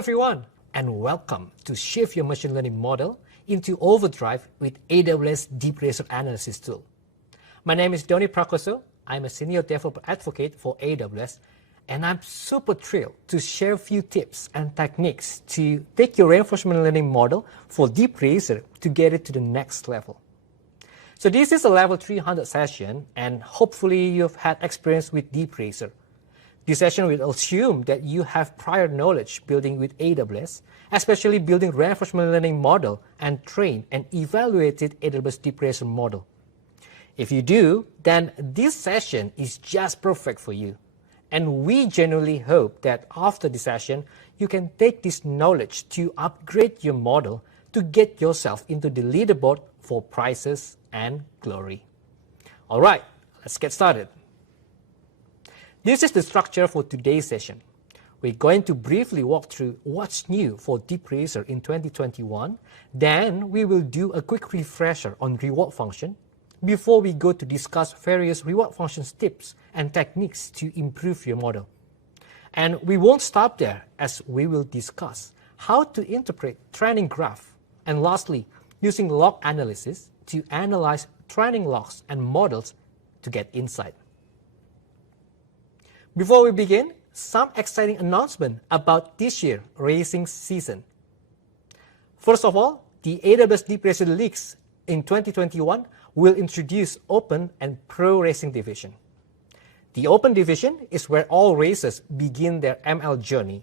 everyone, and welcome to shift your machine learning model into overdrive with AWS DeepRacer analysis tool. My name is Doni Prakoso. I'm a senior developer advocate for AWS, and I'm super thrilled to share a few tips and techniques to take your reinforcement learning model for DeepRacer to get it to the next level. So this is a level 300 session, and hopefully you've had experience with DeepRacer. This session will assume that you have prior knowledge building with AWS, especially building reinforcement learning model and train and evaluated AWS DeepRacer model. If you do, then this session is just perfect for you. And we genuinely hope that after this session, you can take this knowledge to upgrade your model to get yourself into the leaderboard for prizes and glory. All right, let's get started. This is the structure for today's session. We're going to briefly walk through what's new for DeepRacer in 2021. Then we will do a quick refresher on reward function before we go to discuss various reward functions tips and techniques to improve your model. And we won't stop there, as we will discuss how to interpret training graph, and lastly, using log analysis to analyze training logs and models to get insight. Before we begin, some exciting announcement about this year's racing season. First of all, the AWS DeepRacer Leagues in 2021 will introduce Open and Pro Racing Division. The Open Division is where all racers begin their ML journey.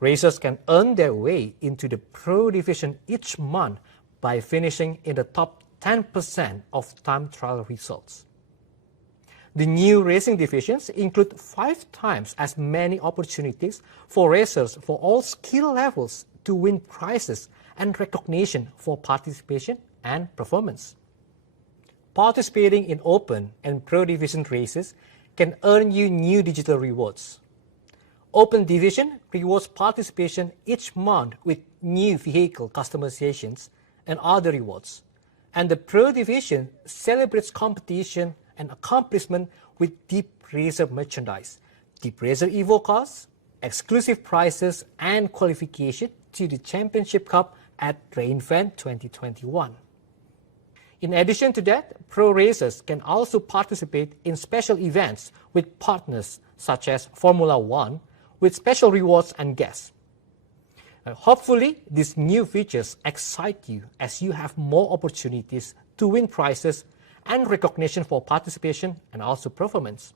Racers can earn their way into the Pro Division each month by finishing in the top 10% of time trial results. The new racing divisions include 5 times as many opportunities for racers for all skill levels to win prizes and recognition for participation and performance. Participating in Open and Pro Division races can earn you new digital rewards. Open Division rewards participation each month with new vehicle customizations and other rewards. And the Pro Division celebrates competition and accomplishment with DeepRacer merchandise, DeepRacer Evo cars, exclusive prizes, and qualification to the Championship Cup at reInvent 2021. In addition to that, pro racers can also participate in special events with partners such as Formula One with special rewards and guests. Hopefully, these new features excite you as you have more opportunities to win prizes and recognition for participation and also performance.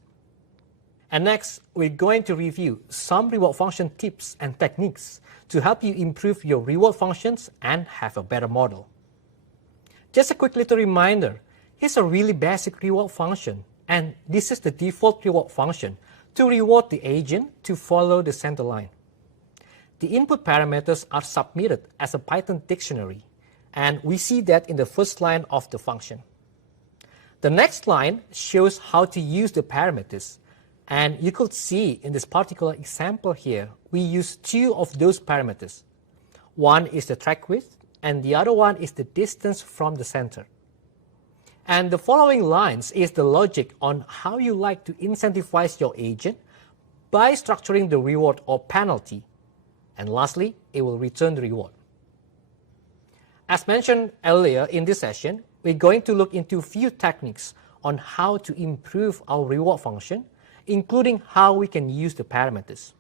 And next, we're going to review some reward function tips and techniques to help you improve your reward functions and have a better model. Just a quick little reminder, here's a really basic reward function, and this is the default reward function to reward the agent to follow the center line. The input parameters are submitted as a Python dictionary, and we see that in the first line of the function. The next line shows how to use the parameters, and you could see in this particular example here, we use 2 of those parameters. One is the track width, and the other one is the distance from the center. And the following lines is the logic on how you like to incentivize your agent by structuring the reward or penalty. And lastly, it will return the reward. As mentioned earlier in this session, we're going to look into a few techniques on how to improve our reward function, including how we can use the parameters.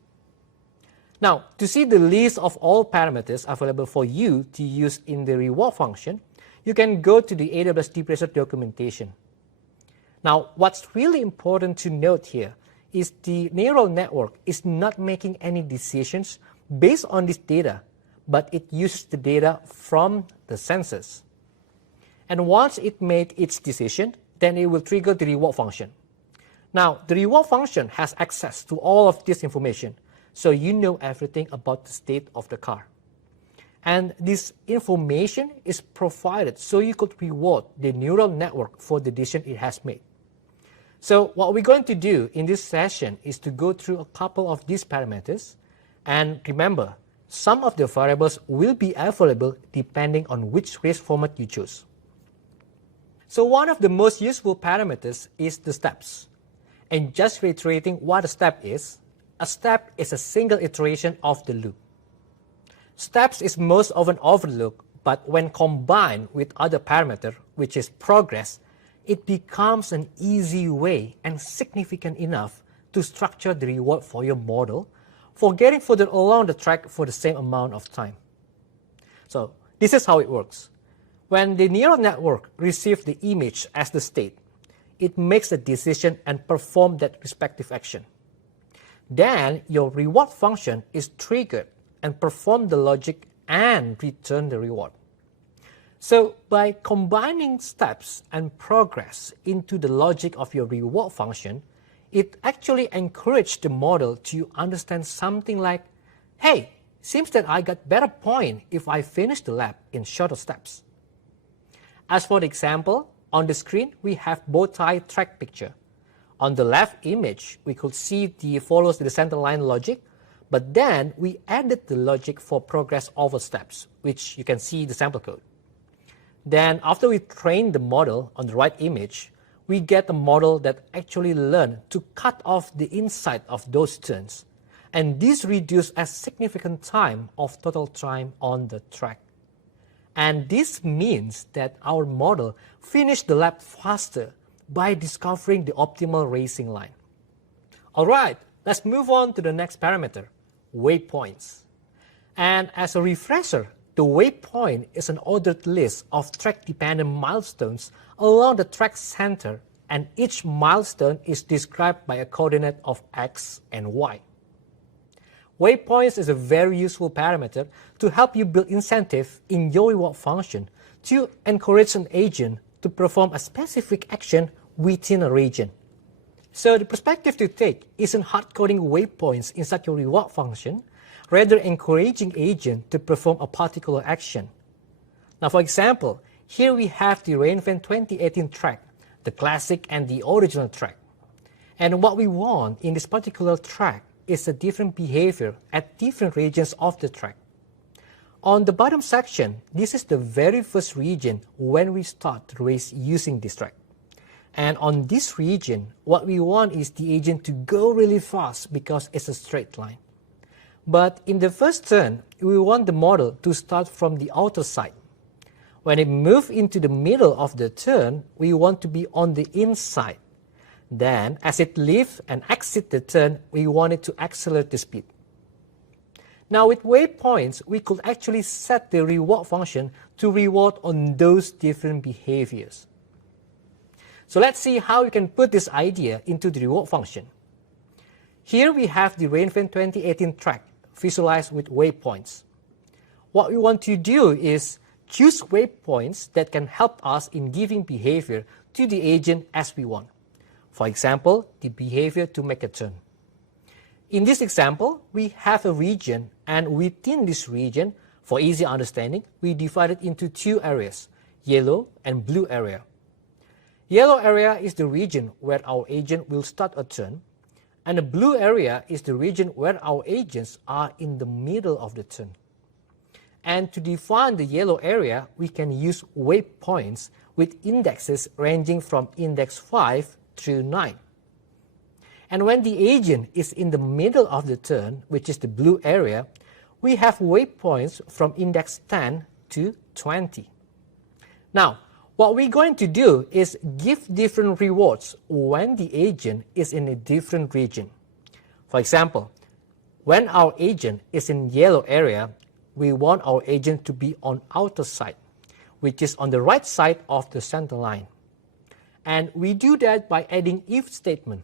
Now, to see the list of all parameters available for you to use in the reward function, you can go to the AWS DeepRacer documentation. Now, what's really important to note here is the neural network is not making any decisions based on this data, but it uses the data from the sensors. And once it made its decision, then it will trigger the reward function. Now, the reward function has access to all of this information, so you know everything about the state of the car. And this information is provided so you could reward the neural network for the decision it has made. So what we're going to do in this session is to go through a couple of these parameters. And remember, some of the variables will be available depending on which race format you choose. So one of the most useful parameters is the steps. And just reiterating what a step is a single iteration of the loop. Steps is most often overlooked, but when combined with other parameter, which is progress, it becomes an easy way and significant enough to structure the reward for your model for getting further along the track for the same amount of time. So this is how it works. When the neural network receives the image as the state, it makes a decision and performs that respective action. Then your reward function is triggered and perform the logic and return the reward. So by combining steps and progress into the logic of your reward function, it actually encourages the model to understand something like, hey, seems that I got better point if I finish the lab in shorter steps. As for the example, on the screen we have bow tie track picture. On the left image, we could see the follows the center line logic, but then we added the logic for progress over steps, which you can see the sample code. Then after we train the model on the right image, we get a model that actually learn to cut off the inside of those turns. And this reduces a significant time of total time on the track. And this means that our model finished the lap faster by discovering the optimal racing line. Alright, let's move on to the next parameter, waypoints. And as a refresher, the waypoint is an ordered list of track-dependent milestones along the track center, and each milestone is described by a coordinate of x and y. Waypoints is a very useful parameter to help you build incentive in your reward function to encourage an agent to perform a specific action within a region. So the perspective to take isn't hard-coding waypoints inside your reward function, rather encouraging agent to perform a particular action. Now for example, here we have the reInvent 2018 track, the classic and the original track. And what we want in this particular track is a different behavior at different regions of the track. On the bottom section, this is the very first region when we start the race using this track. And on this region, what we want is the agent to go really fast because it's a straight line. But in the first turn, we want the model to start from the outer side. When it moves into the middle of the turn, we want to be on the inside. Then, as it leaves and exits the turn, we want it to accelerate the speed. Now with waypoints, we could actually set the reward function to reward on those different behaviors. So let's see how we can put this idea into the reward function. Here we have the reInvent 2018 track visualized with waypoints. What we want to do is choose waypoints that can help us in giving behavior to the agent as we want. For example, the behavior to make a turn. In this example, we have a region, and within this region, for easy understanding, we divide it into two areas, yellow and blue area. Yellow area is the region where our agent will start a turn, and the blue area is the region where our agents are in the middle of the turn. And to define the yellow area, we can use waypoints with indexes ranging from index 5 through 9. And when the agent is in the middle of the turn, which is the blue area, we have waypoints from index 10 to 20. Now, what we're going to do is give different rewards when the agent is in a different region. For example, when our agent is in yellow area, we want our agent to be on outer side, which is on the right side of the center line. And we do that by adding if statement.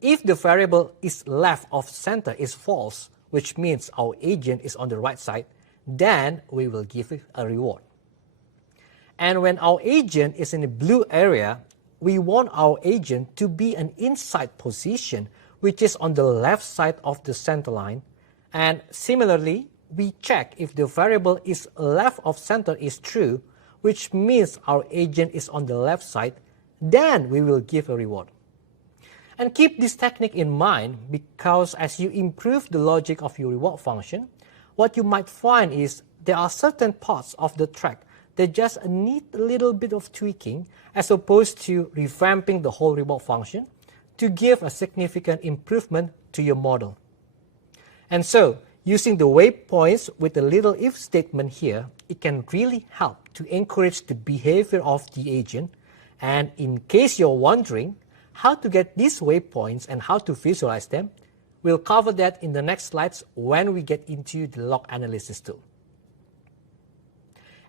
If the variable is left of center is false, which means our agent is on the right side, then we will give it a reward. And when our agent is in the blue area, we want our agent to be an inside position, which is on the left side of the center line. And similarly, we check if the variable is left of center is true, which means our agent is on the left side, then we will give a reward. And keep this technique in mind, because as you improve the logic of your reward function, what you might find is there are certain parts of the track that just need a little bit of tweaking as opposed to revamping the whole reward function to give a significant improvement to your model. And so, Using the waypoints with the little if statement here, it can really help to encourage the behavior of the agent. And in case you're wondering how to get these waypoints and how to visualize them, we'll cover that in the next slides when we get into the log analysis tool.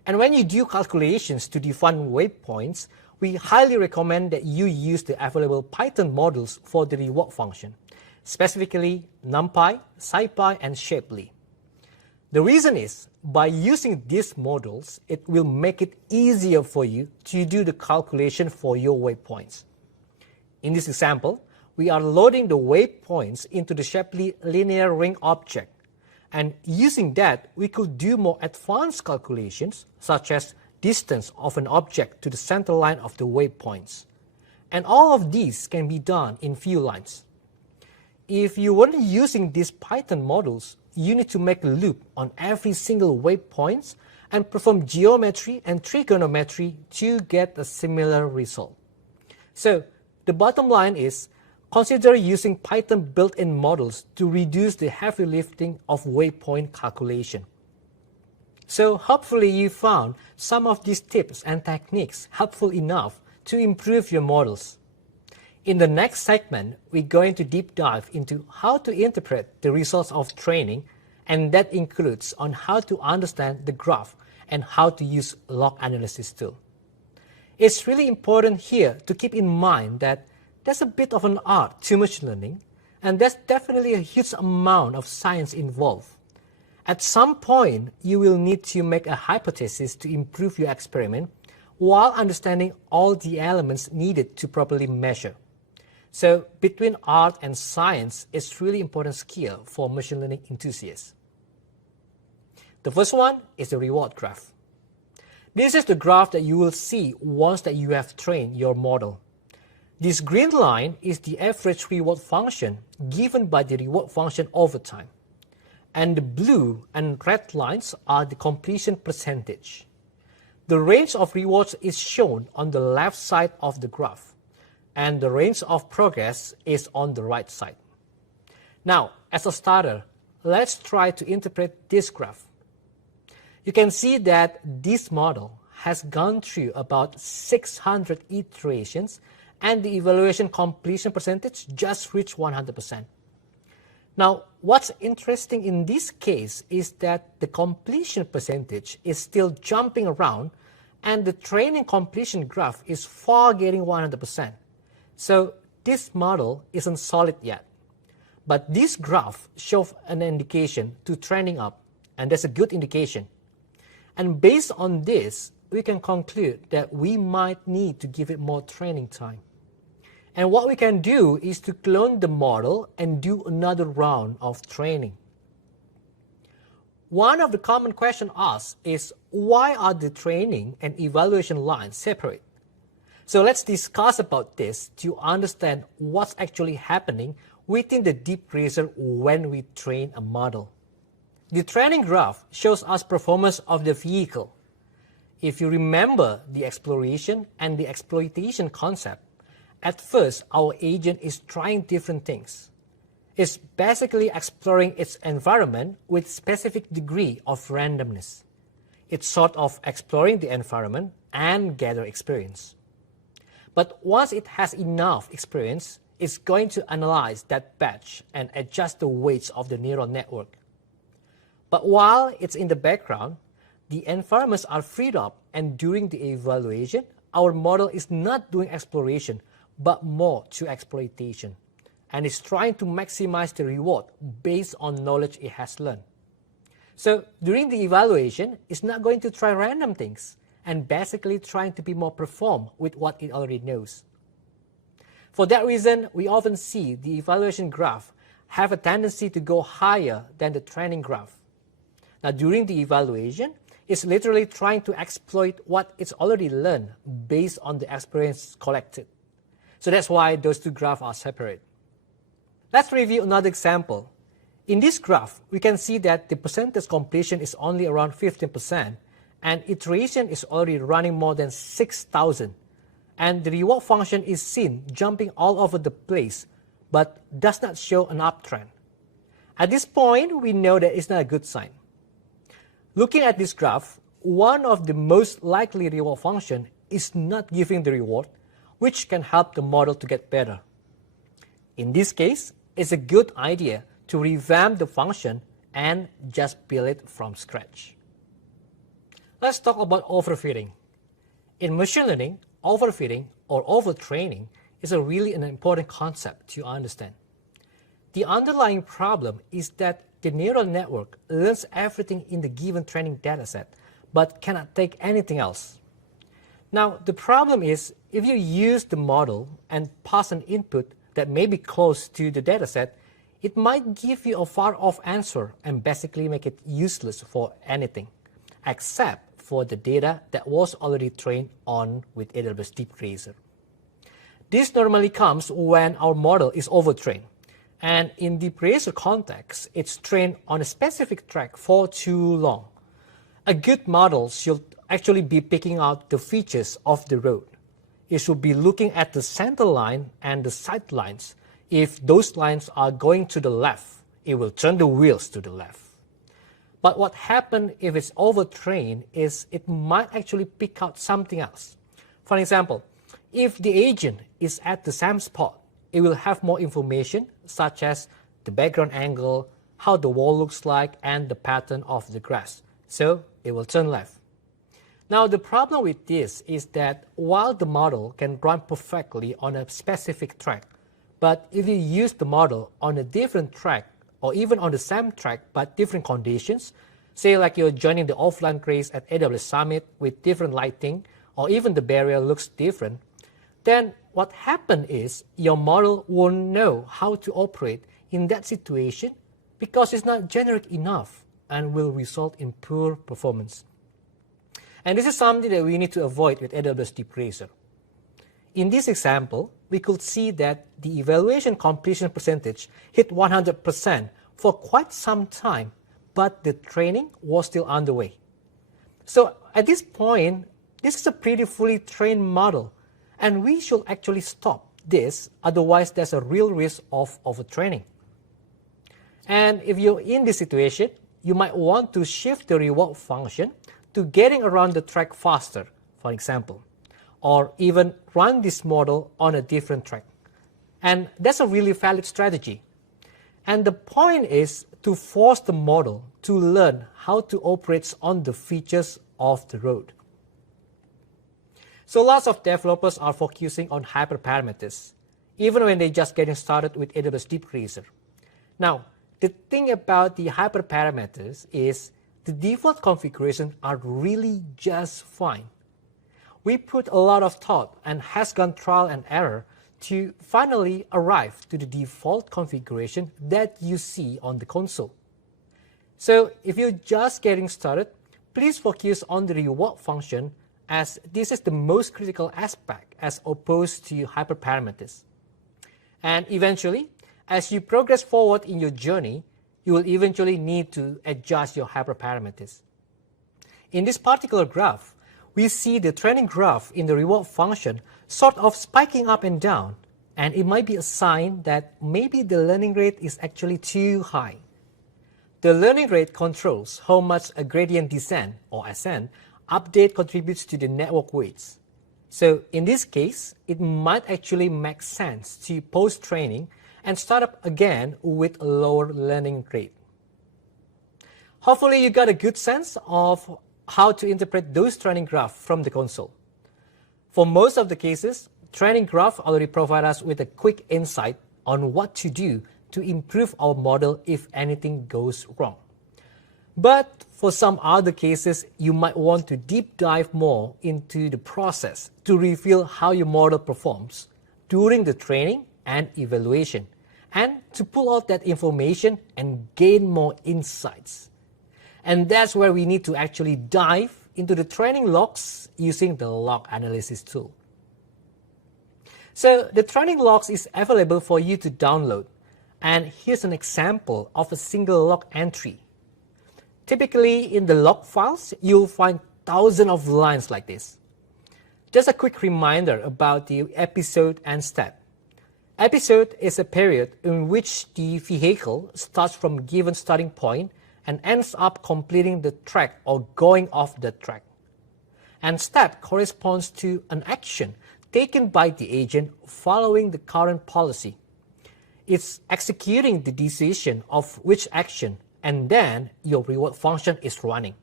And when you do calculations to define waypoints, we highly recommend that you use the available Python models for the reward function, specifically NumPy, SciPy, and Shapely. The reason is, by using these models, it will make it easier for you to do the calculation for your waypoints. In this example, we are loading the waypoints into the Shapely linear ring object. And using that, we could do more advanced calculations, such as distance of an object to the center line of the waypoints. And all of these can be done in few lines. If you weren't using these Python models, you need to make a loop on every single waypoint and perform geometry and trigonometry to get a similar result. So the bottom line is, consider using Python built-in models to reduce the heavy lifting of waypoint calculation. So hopefully you found some of these tips and techniques helpful enough to improve your models. In the next segment, we're going to deep dive into how to interpret the results of training, and that includes on how to understand the graph and how to use log analysis tool. It's really important here to keep in mind that there's a bit of an art to machine learning, and there's definitely a huge amount of science involved. At some point, you will need to make a hypothesis to improve your experiment while understanding all the elements needed to properly measure. So between art and science is really important skill for machine learning enthusiasts. The first one is the reward graph. This is the graph that you will see once that you have trained your model. This green line is the average reward function given by the reward function over time. And the blue and red lines are the completion percentage. The range of rewards is shown on the left side of the graph, and the range of progress is on the right side. Now, as a starter, let's try to interpret this graph. You can see that this model has gone through about 600 iterations, and the evaluation completion percentage just reached 100%. Now, what's interesting in this case is that the completion percentage is still jumping around, and the training completion graph is far getting 100%. So this model isn't solid yet. But this graph shows an indication to trending up, and that's a good indication. And based on this, we can conclude that we might need to give it more training time. And what we can do is to clone the model and do another round of training. One of the common questions asked is, why are the training and evaluation lines separate? So let's discuss about this to understand what's actually happening within the DeepRacer when we train a model. The training graph shows us performance of the vehicle. If you remember the exploration and the exploitation concept, at first our agent is trying different things. It's basically exploring its environment with specific degree of randomness. It's sort of exploring the environment and gather experience. But once it has enough experience, it's going to analyze that batch and adjust the weights of the neural network. But while it's in the background, the environments are freed up, and during the evaluation, our model is not doing exploration, but more to exploitation, and is trying to maximize the reward based on knowledge it has learned. So during the evaluation, it's not going to try random things, and basically trying to be more perform with what it already knows. For that reason, we often see the evaluation graph have a tendency to go higher than the training graph. Now, during the evaluation, it's literally trying to exploit what it's already learned based on the experience collected. So that's why those two graphs are separate. Let's review another example. In this graph, we can see that the percentage completion is only around 15%, and iteration is already running more than 6,000. And the reward function is seen jumping all over the place, but does not show an uptrend. At this point, we know that it's not a good sign. Looking at this graph, one of the most likely reward function is not giving the reward, which can help the model to get better. In this case, it's a good idea to revamp the function and just build it from scratch. Let's talk about overfitting. In machine learning, overfitting or overtraining is an important concept to understand. The underlying problem is that the neural network learns everything in the given training dataset, but cannot take anything else. Now, the problem is if you use the model and pass an input that may be close to the dataset, it might give you a far-off answer and basically make it useless for anything, except for the data that was already trained on with AWS DeepRacer. This normally comes when our model is overtrained. And in DeepRacer context, it's trained on a specific track for too long. A good model should actually be picking out the features of the road. It should be looking at the center line and the side lines. If those lines are going to the left, it will turn the wheels to the left. But what happens if it's overtrained is it might actually pick out something else. For example, if the agent is at the same spot, it will have more information such as the background angle, how the wall looks like, and the pattern of the grass. So it will turn left. Now the problem with this is that while the model can run perfectly on a specific track, but if you use the model on a different track or even on the same track but different conditions, say like you're joining the offline race at AWS Summit with different lighting or even the barrier looks different, then what happens is your model won't know how to operate in that situation because it's not generic enough and will result in poor performance. And this is something that we need to avoid with AWS DeepRacer. In this example, we could see that the evaluation completion percentage hit 100% for quite some time, but the training was still underway. So at this point, this is a pretty fully trained model, and we should actually stop this, otherwise there's a real risk of overtraining. And if you're in this situation, you might want to shift the reward function to getting around the track faster, for example, or even run this model on a different track. And that's a really valid strategy. And the point is to force the model to learn how to operate on the features of the road. So lots of developers are focusing on hyperparameters, even when they're just getting started with AWS DeepRacer. Now, the thing about the hyperparameters is the default configurations are really just fine. We put a lot of thought and has gone trial and error to finally arrive to the default configuration that you see on the console. So if you're just getting started, please focus on the reward function as this is the most critical aspect as opposed to hyperparameters. And eventually, as you progress forward in your journey, you will eventually need to adjust your hyperparameters. In this particular graph, we see the training graph in the reward function sort of spiking up and down, and it might be a sign that maybe the learning rate is actually too high. The learning rate controls how much a gradient descent or ascent update contributes to the network weights. So in this case, it might actually make sense to post-training and start up again with a lower learning rate. Hopefully you got a good sense of how to interpret those training graphs from the console. For most of the cases, training graph already provide us with a quick insight on what to do to improve our model if anything goes wrong. But for some other cases, you might want to deep dive more into the process to reveal how your model performs during the training and evaluation, and to pull out that information and gain more insights. And that's where we need to actually dive into the training logs using the log analysis tool. So the training logs is available for you to download. And here's an example of a single log entry. Typically in the log files, you'll find thousands of lines like this. Just a quick reminder about the episode and step. Episode is a period in which the vehicle starts from a given starting point and ends up completing the track or going off the track. And step corresponds to an action taken by the agent following the current policy. It's executing the decision of which action, and then your reward function is running.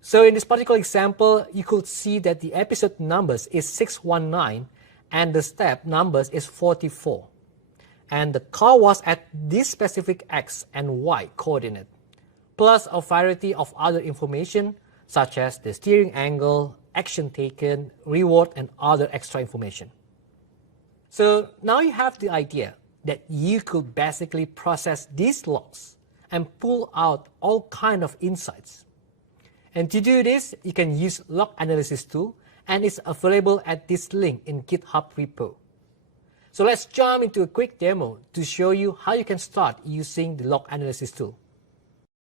So in this particular example, you could see that the episode numbers is 619 and the step numbers is 44. And the car was at this specific X and Y coordinate, plus a variety of other information such as the steering angle, action taken, reward, and other extra information. So now you have the idea that you could basically process these logs and pull out all kind of insights. And to do this, you can use log analysis tool, and it's available at this link in GitHub repo. So let's jump into a quick demo to show you how you can start using the log analysis tool.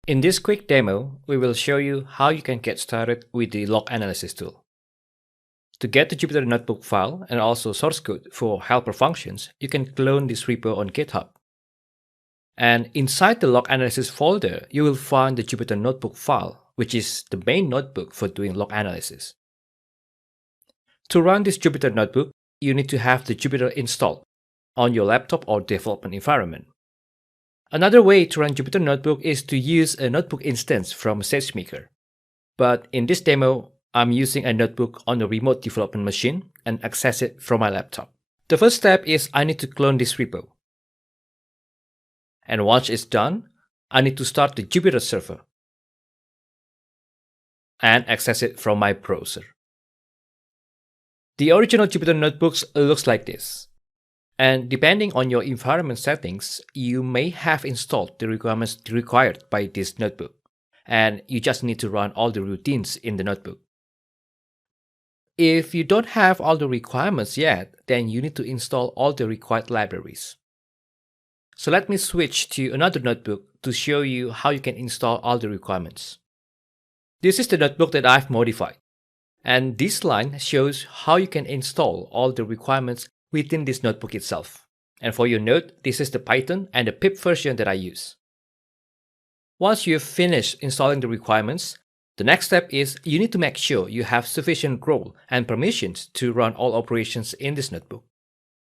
In this quick demo, we will show you how you can get started with the log analysis tool. To get the Jupyter Notebook file and also source code for helper functions, you can clone this repo on GitHub. And inside the log analysis folder, you will find the Jupyter Notebook file, which is the main notebook for doing log analysis. To run this Jupyter Notebook, you need to have the Jupyter installed on your laptop or development environment. Another way to run Jupyter Notebook is to use a notebook instance from SageMaker. But in this demo, I'm using a notebook on a remote development machine and access it from my laptop. The first step is I need to clone this repo. And once it's done, I need to start the Jupyter server and access it from my browser. The original Jupyter Notebooks looks like this. And depending on your environment settings, you may have installed the requirements required by this notebook. And you just need to run all the routines in the notebook. If you don't have all the requirements yet, then you need to install all the required libraries. So let me switch to another notebook to show you how you can install all the requirements. This is the notebook that I've modified. And this line shows how you can install all the requirements within this notebook itself. And for your note, this is the Python and the pip version that I use. Once you've finished installing the requirements, the next step is you need to make sure you have sufficient role and permissions to run all operations in this notebook.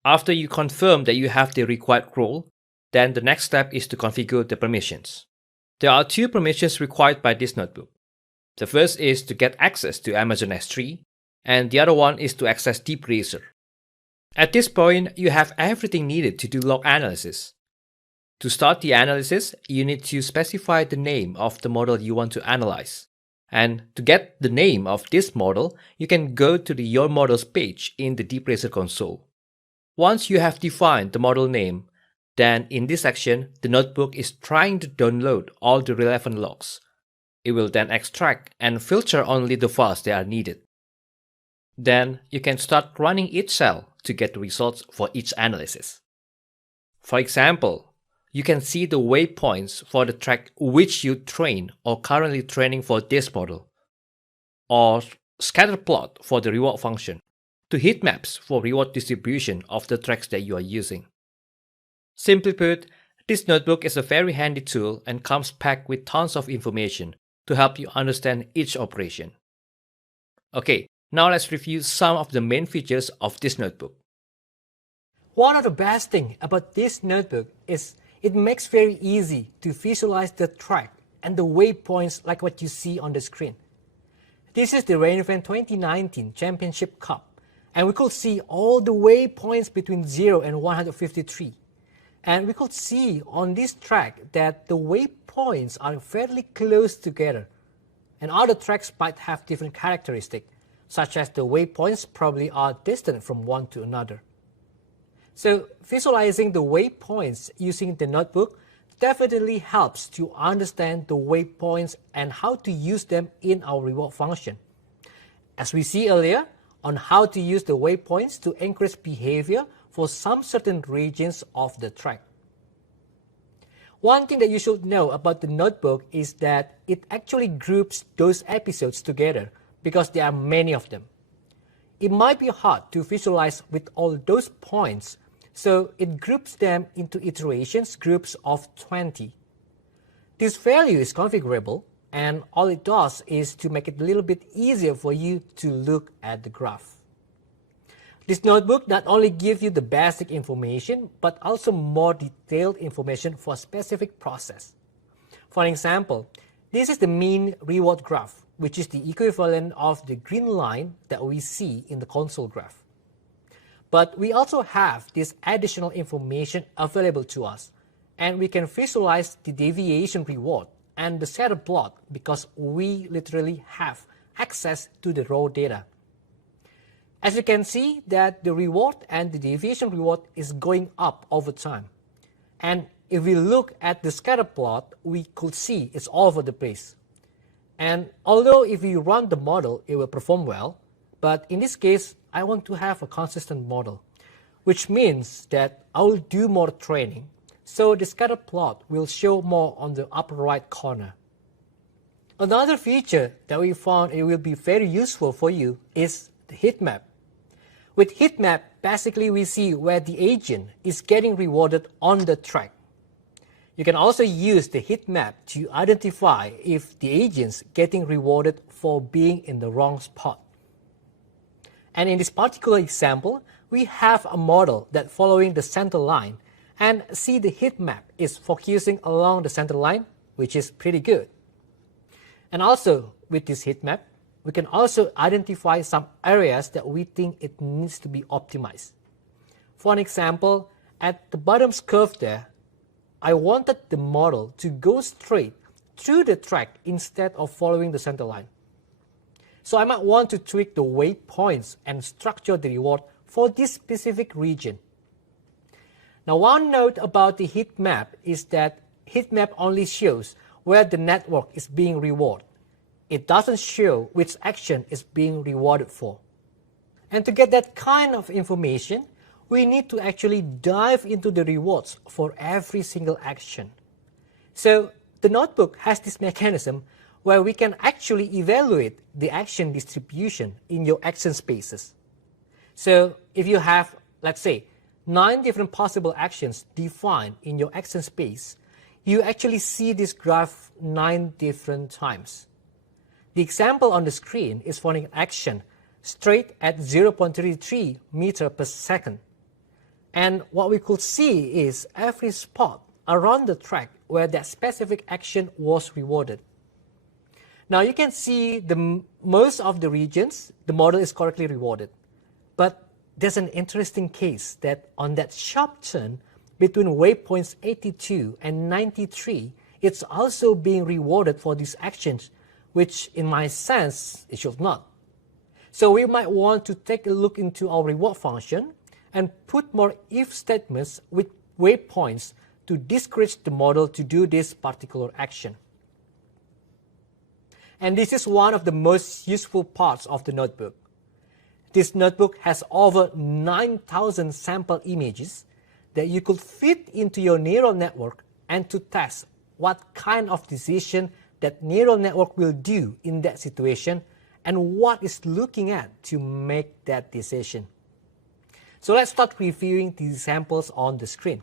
After you confirm that you have the required role, then the next step is to configure the permissions. There are two permissions required by this notebook. The first is to get access to Amazon S3, and the other one is to access DeepRacer. At this point, you have everything needed to do log analysis. To start the analysis, you need to specify the name of the model you want to analyze. And to get the name of this model, you can go to the Your Models page in the DeepRacer console. Once you have defined the model name, then in this section, the notebook is trying to download all the relevant logs. It will then extract and filter only the files that are needed. Then you can start running each cell to get the results for each analysis. For example, you can see the waypoints for the track which you train or currently training for this model, or scatter plot for the reward function, to heat maps for reward distribution of the tracks that you are using. Simply put, this notebook is a very handy tool and comes packed with tons of information to help you understand each operation. Okay, now let's review some of the main features of this notebook. One of the best things about this notebook is it makes very easy to visualize the track and the waypoints like what you see on the screen. This is the Rain Event 2019 Championship Cup, and we could see all the waypoints between 0 and 153. And we could see on this track that the waypoints are fairly close together, and other tracks might have different characteristics, such as the waypoints probably are distant from one to another. So visualizing the waypoints using the notebook definitely helps to understand the waypoints and how to use them in our reward function. As we see earlier on how to use the waypoints to encourage behavior for some certain regions of the track. One thing that you should know about the notebook is that it actually groups those episodes together because there are many of them. It might be hard to visualize with all those points, So it groups them into iterations groups of 20. This value is configurable, and all it does is to make it a little bit easier for you to look at the graph. This notebook not only gives you the basic information, but also more detailed information for a specific process. For example, this is the mean reward graph, which is the equivalent of the green line that we see in the console graph. But we also have this additional information available to us, and we can visualize the deviation reward and the scatter plot because we literally have access to the raw data. As you can see that the reward and the deviation reward is going up over time. And if we look at the scatter plot, we could see it's all over the place. And although if we run the model, it will perform well, but in this case, I want to have a consistent model, which means that I will do more training, so the scatter plot will show more on the upper right corner. Another feature that we found it will be very useful for you is the heat map. With heat map, basically we see where the agent is getting rewarded on the track. You can also use the heat map to identify if the agent's getting rewarded for being in the wrong spot. And in this particular example, we have a model that following the center line, and see the heat map is focusing along the center line, which is pretty good. And also with this heat map, we can also identify some areas that we think it needs to be optimized. For an example, at the bottom curve there, I wanted the model to go straight through the track instead of following the center line. So I might want to tweak the waypoints and structure the reward for this specific region. Now, one note about the heat map is that heat map only shows where the network is being rewarded. It doesn't show which action is being rewarded for. And to get that kind of information, we need to actually dive into the rewards for every single action. So the notebook has this mechanism where we can actually evaluate the action distribution in your action spaces. So if you have, let's say, 9 different possible actions defined in your action space, you actually see this graph 9 different times. The example on the screen is for an action straight at 0.33 meter per second. And what we could see is every spot around the track where that specific action was rewarded. Now you can see most of the regions, the model is correctly rewarded. But there's an interesting case that on that sharp turn between waypoints 82 and 93, it's also being rewarded for these actions, which in my sense, it should not. So we might want to take a look into our reward function and put more if statements with waypoints to discourage the model to do this particular action. And this is one of the most useful parts of the notebook. This notebook has over 9,000 sample images that you could fit into your neural network and to test what kind of decision that neural network will do in that situation and what it's looking at to make that decision. So let's start reviewing the examples on the screen.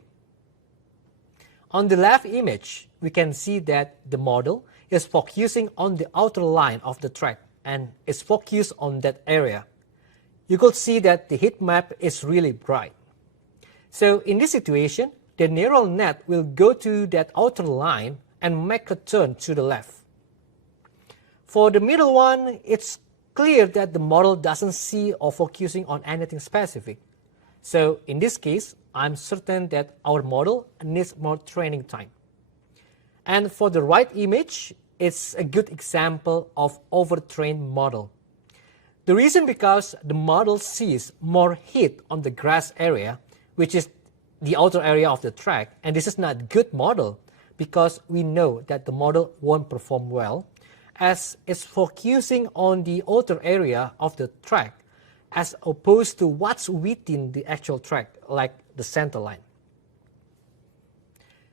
On the left image, we can see that the model is focusing on the outer line of the track and is focused on that area. You could see that the heat map is really bright. So in this situation, the neural net will go to that outer line and make a turn to the left. For the middle one, it's clear that the model doesn't see or focusing on anything specific. So in this case, I'm certain that our model needs more training time. And for the right image, it's a good example of overtrained model. The reason because the model sees more heat on the grass area, which is the outer area of the track, and this is not a good model because we know that the model won't perform well as it's focusing on the outer area of the track as opposed to what's within the actual track, like the center line.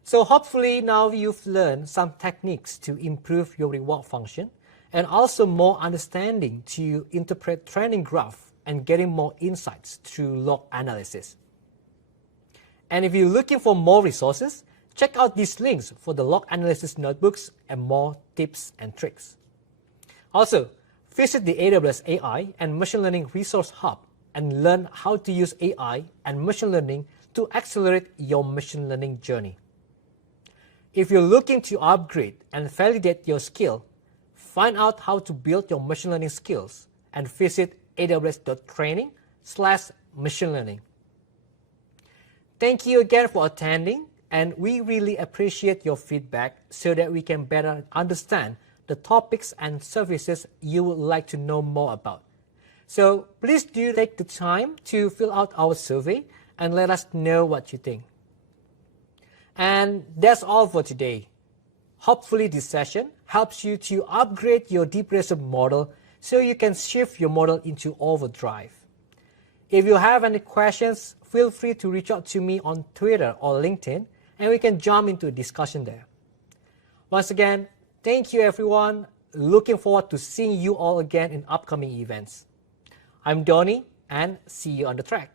So hopefully now you've learned some techniques to improve your reward function and also more understanding to interpret training graph and getting more insights through log analysis. And if you're looking for more resources, check out these links for the log analysis notebooks and more tips and tricks. Also, visit the AWS AI and Machine Learning Resource Hub and learn how to use AI and machine learning to accelerate your machine learning journey. If you're looking to upgrade and validate your skill, find out how to build your machine learning skills and visit aws.training/machine learning. Thank you again for attending, and we really appreciate your feedback so that we can better understand the topics and services you would like to know more about. So please do take the time to fill out our survey and let us know what you think. And that's all for today. Hopefully this session helps you to upgrade your DeepRacer model so you can shift your model into overdrive. If you have any questions, feel free to reach out to me on Twitter or LinkedIn, and we can jump into a discussion there. Once again, thank you everyone. Looking forward to seeing you all again in upcoming events. I'm Donnie, and see you on the track.